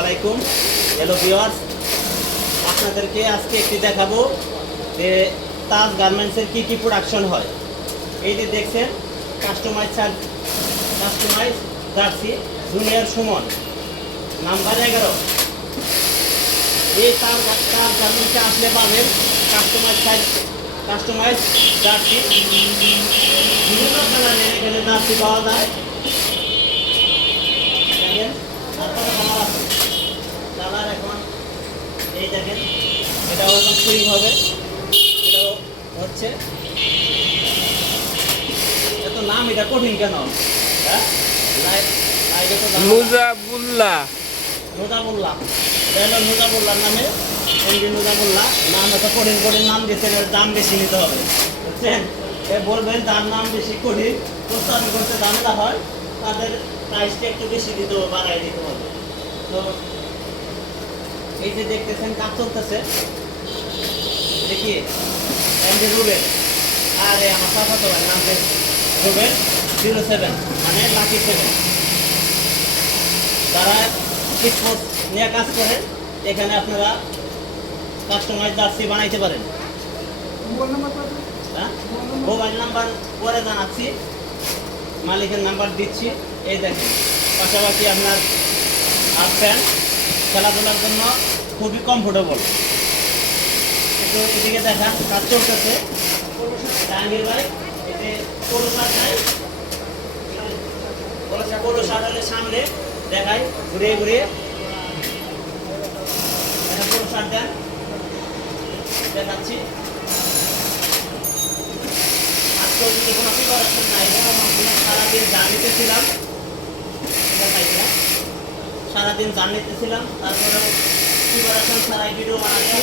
আলাইকুম। Hello viewers, আপনাদেরকে আজকে একটি দেখাবো যে তাজ গার্মেন্টসের কি কি প্রোডাকশন হয়। এই যে দেখছেন customize jersey junior Suman number 11। এই তাজ গার্মেন্টসে আসলে পাবেন কাস্টমাইজ জার্সি, বিভিন্ন কালারের এখানে জার্সি পাওয়া যায়। দেখেন তারপরে কালার আছে, কালার এখন এই দেখেন এটাও এখন সুইং হবে, এটাও হচ্ছে। এত নাম এটা কঠিন কেন? হ্যাঁ নুজাবুল্লাহ এটা হলো নুজাবুল্লাহর নামে, এমডি নুজাবুল্লাহ নাম। এত কঠিন কঠিন নাম দিচ্ছেন, এর দাম বেশি নিতে হবে, বুঝছেন? বলবেন যার নাম বেশি কঠিন, প্রস্তাব করতে ঝামেলা হয়, তাদের প্রাইসটা একটু বেশি দিতে হবে, বাড়াই দিতে হবে। তো এই যে দেখতেছেন কাজ চলতেছে, দেখি এমডি রুবেল, আরে আমার চাচা তো ভাই নাম রুবেল 07 মানে লাকি 7। যারা স্পোর্টস নিয়ে কাজ করেন এখানে আপনারা কাস্টমাইজ জার্সি বানাইতে পারেন। হ্যাঁ, মোবাইল নাম্বার পরে জানাচ্ছি, মালিকের নাম্বার দিচ্ছি। এই দেখেন পাশাপাশি আপনার হাফ প্যান্ট খেলাধুলার জন্য খুবই কমফোর্টেবল। একটু এদিকে দেখান, কাজ চলতেছে। জাহাঙ্গীর ভাই এই যে পোলো শার্ট নাই, পোলো শার্ট হলে সামনে দেখাই ঘুরিয়ে ঘুরিয়ে পোলো শার্ট দেন, দেখাচ্ছি। আজকে যদি কোনো প্রিপারেশন নাই, সারাদিন জার্নিতে ছিলাম, সারাদিন জার্নিতে ছিলাম, তারপরে প্রিপারেশন ছাড়াই ভিডিও বানাচ্ছি।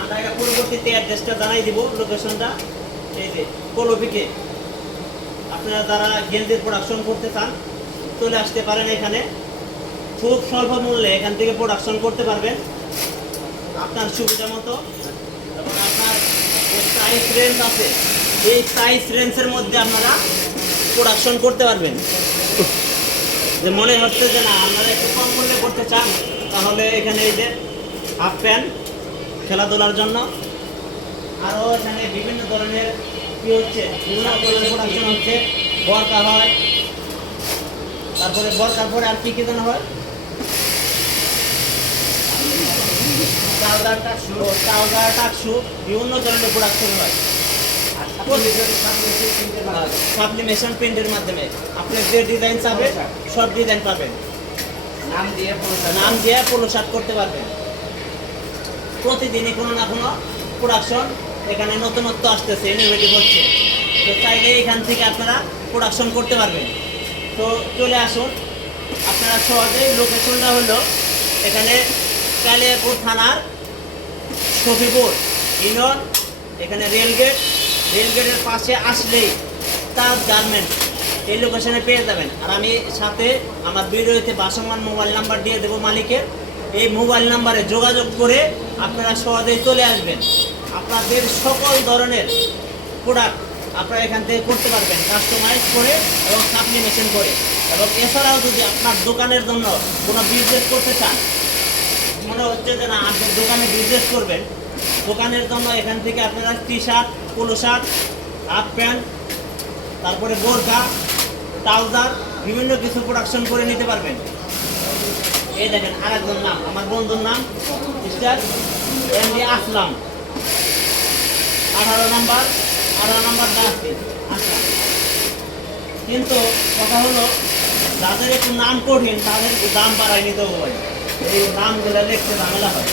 আমরা এটা পরবর্তীতে অ্যাড্রেসটা জানাই দিব, লোকেশনটা এই যে কলবিকে। আপনারা যারা গেঞ্জির প্রোডাকশন করতে চান চলে আসতে পারেন এখানে, খুব স্বল্প মূল্যে এখান থেকে প্রোডাকশন করতে পারবেন আপনার সুবিধা মতো। এবং আপনার যে প্রাইস রেঞ্জ আছে, এই প্রাইস রেঞ্জের মধ্যে আপনারা প্রোডাকশন করতে পারবেন। যে মনে হচ্ছে যে না আপনারা একটু কম মূল্যে করতে চান, তাহলে এখানে এই যে হাফ প্যান্ট খেলাধুলার জন্য, আরও এখানে বিভিন্ন ধরনের কি হচ্ছে, বিভিন্ন ধরনের প্রোডাকশন হচ্ছে। বরকা হয়, তারপরে বরকার পরে আর কি কি যেন হয়, ট্রাউজার টাকশু, বিভিন্ন ধরনের প্রোডাকশন হয়। সাবলিমেশন প্রিন্টের মাধ্যমে আপনি যে ডিজাইন চাবেন সব ডিজাইন পাবেন, নাম দিয়ে পোলো শার্ট করতে পারবেন। প্রতিদিনই কোনো না কোনো প্রোডাকশন এখানে নতুনত্ব আসতেছে, ইনোভেটিভ হচ্ছে। তো চাইলে এখান থেকে আপনারা প্রোডাকশন করতে পারবেন। তো চলে আসুন আপনারা সহজেই। লোকেশনটা হলো এখানে কালিয়াপুর থানার শফিপুর ইউনিয়ন, এখানে রেলগেটের পাশে আসলেই তাজ গার্মেন্টস এই লোকেশনে পেয়ে যাবেন। আর আমি সাথে আমার ভিডিওতে ভাসমান মোবাইল নাম্বার দিয়ে দেবো মালিকের। এই মোবাইল নাম্বারে যোগাযোগ করে আপনারা সহজেই চলে আসবেন। আপনাদের সকল ধরনের প্রোডাক্ট আপনারা এখান থেকে করতে পারবেন, কাস্টমাইজ করে এবং সাবলিমেশন করে। এবং এছাড়াও যদি আপনার দোকানের জন্য কোনো বিজনেস করতে চান, মনে হচ্ছে যে না আপনার দোকানে বিজনেস করবেন, দোকানের জন্য এখান থেকে আপনারা T shirt, polo shirt, half pant, তারপরে বোরকা, ট্রাউজার, বিভিন্ন কিছু প্রোডাকশন করে নিতে পারবেন। এই দেখেন আরেকজন নাম, আমার বন্ধুর নাম মিস্টার এমডি আসলাম, 18 নাম্বার আসছে আসলাম। কিন্তু কথা হলো যাদের একটু নাম কঠিন তাদের একটু দাম বাড়াই নিতে হবে, এই নামগুলো লিখতে ঝামেলা হয়।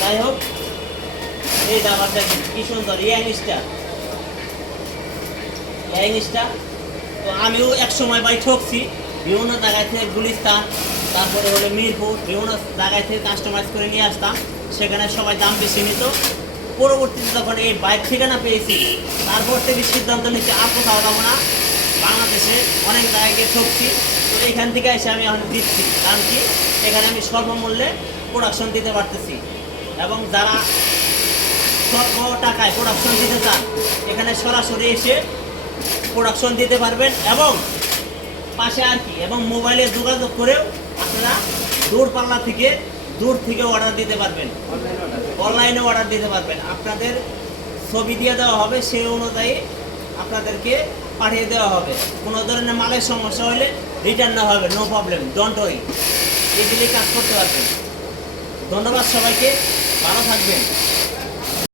যাই হোক, এই দাবার দেখেন কি সুন্দর ইয়াং স্টার। তো আমিও এক সময় ভাই ঠকছি, বিভিন্ন জায়গায় থেকে গুলিস্তান, তারপরে হলো মিরপুর, বিভিন্ন জায়গায় থেকে কাস্টমাইজ করে নিয়ে আসতাম, সেখানে সবাই দাম বেশি নিত। পরবর্তীতে যখন এই বাইক ঠিকানা পেয়েছি, তারপর থেকে সিদ্ধান্ত নিচ্ছি আর কোথাও যাবো না, বাংলাদেশে অনেক জায়গায় গিয়ে ঠকছি। তো এইখান থেকে এসে আমি এখন দিচ্ছি, কারণ কি এখানে আমি স্বল্পমূল্যে প্রোডাকশন দিতে পারতেছি। এবং যারা স্বল্প টাকায় প্রোডাকশন দিতে চান এখানে সরাসরি এসে প্রোডাকশন দিতে পারবেন। এবং পাশে আর কি, এবং মোবাইলে যোগাযোগ করেও আপনারা দূর থেকে অর্ডার দিতে পারবেন, অনলাইনে অর্ডার দিতে পারবেন। আপনাদের ছবি দিয়ে দেওয়া হবে, সেই অনুযায়ী আপনাদেরকে পাঠিয়ে দেওয়া হবে। কোনো ধরনের মালের সমস্যা হলে রিটার্ন না হবে, no problem, don't worry, easily কাজ করতে পারবেন। ধন্যবাদ সবাইকে, ভালো থাকবেন।